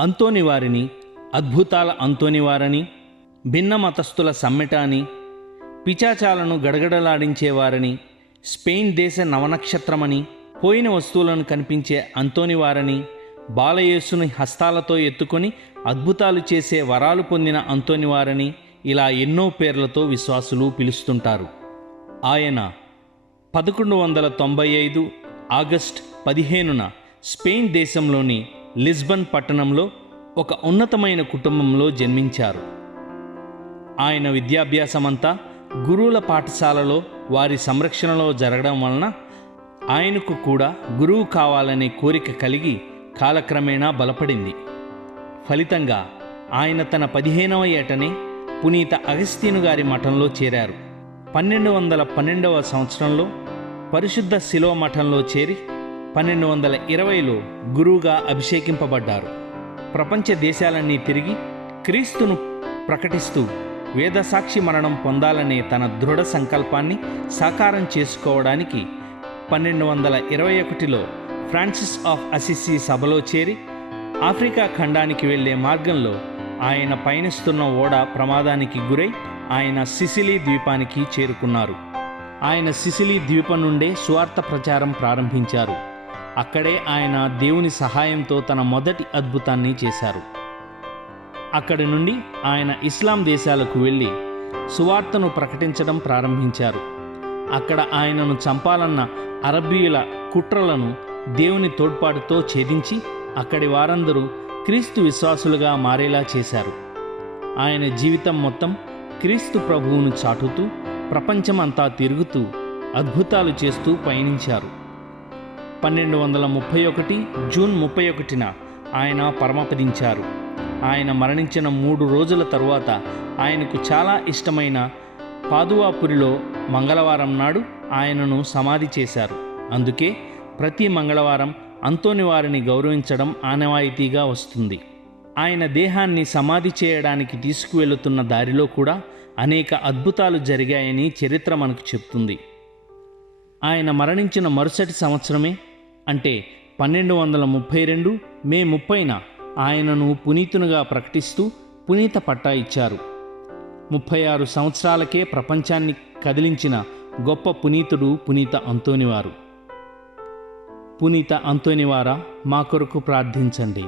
అంతోని వారిని అద్భుతాల అంతోని వారని భిన్న మతస్థుల సమ్మెట అని పిచాచాలను గడగడలాడించేవారని స్పెయిన్ దేశ నవనక్షత్రమని పోయిన వస్తువులను కనిపించే అంతోని వారని బాలయేసుని హస్తాలతో ఎత్తుకొని అద్భుతాలు చేసే వరాలు పొందిన అంతోని వారని ఇలా ఎన్నో పేర్లతో విశ్వాసులు పిలుస్తుంటారు. ఆయన పదకొండు వందల తొంభై ఐదు ఆగస్ట్ పదిహేనున స్పెయిన్ దేశంలోని లిస్బన్ పట్టణంలో ఒక ఉన్నతమైన కుటుంబంలో జన్మించారు. ఆయన విద్యాభ్యాసమంతా గురువుల పాఠశాలలో వారి సంరక్షణలో జరగడం వలన ఆయనకు కూడా గురువు కావాలనే కోరిక కలిగి కాలక్రమేణా బలపడింది. ఫలితంగా ఆయన తన పదిహేనవ ఏటనే పునీత అగస్త్యను గారి మఠంలో చేరారు. పన్నెండు వందల పన్నెండవ సంవత్సరంలో పరిశుద్ధ శిలో మఠంలో చేరి పన్నెండు వందల ఇరవైలో గురువుగా అభిషేకింపబడ్డారు. ప్రపంచ దేశాలన్నీ తిరిగి క్రీస్తును ప్రకటిస్తూ వేదసాక్షి మరణం పొందాలనే తన దృఢ సంకల్పాన్ని సాకారం చేసుకోవడానికి పన్నెండు వందల ఇరవై ఒకటిలో ఫ్రాన్సిస్ ఆఫ్ అసిసి సభలో చేరి ఆఫ్రికా ఖండానికి వెళ్ళే మార్గంలో ఆయన పయనిస్తున్న ఓడ ప్రమాదానికి గురై ఆయన సిసిలీ ద్వీపానికి చేరుకున్నారు. ఆయన సిసిలీ ద్వీపం నుండే సువార్త ప్రచారం ప్రారంభించారు. అక్కడే ఆయన దేవుని సహాయంతో తన మొదటి అద్భుతాన్ని చేశారు. అక్కడి నుండి ఆయన ఇస్లాం దేశాలకు వెళ్ళి సువార్తను ప్రకటించడం ప్రారంభించారు. అక్కడ ఆయనను చంపాలన్న అరబ్బీయుల కుట్రలను దేవుని తోడ్పాటుతో ఛేదించి అక్కడి వారందరూ క్రీస్తు విశ్వాసులుగా మారేలా చేశారు. ఆయన జీవితం మొత్తం క్రీస్తు ప్రభువును చాటుతూ ప్రపంచమంతా తిరుగుతూ అద్భుతాలు చేస్తూ పయనించారు. పన్నెండు వందల ముప్పై ఒకటి జూన్ ముప్పై ఒకటిన ఆయన పరమపదించారు. ఆయన మరణించిన మూడు రోజుల తరువాత ఆయనకు చాలా ఇష్టమైన పాదువాపురిలో మంగళవారం నాడు ఆయనను సమాధి చేశారు. అందుకే ప్రతి మంగళవారం అంతోని వారిని గౌరవించడం ఆనవాయితీగా వస్తుంది. ఆయన దేహాన్ని సమాధి చేయడానికి తీసుకువెళుతున్న దారిలో కూడా అనేక అద్భుతాలు జరిగాయని చరిత్ర మనకు చెప్తుంది. ఆయన మరణించిన మరుసటి సంవత్సరమే అంటే పన్నెండు వందల ముప్పై రెండు మే ముప్పైన ఆయనను పునీతునిగా ప్రకటిస్తూ పునీత పట్టా ఇచ్చారు. ముప్పై ఆరు సంవత్సరాలకే ప్రపంచాన్ని కదిలించిన గొప్ప పునీతుడు పునీత అంతోనివారు. పునీత అంతోనివారా మా కొరకు ప్రార్థించండి.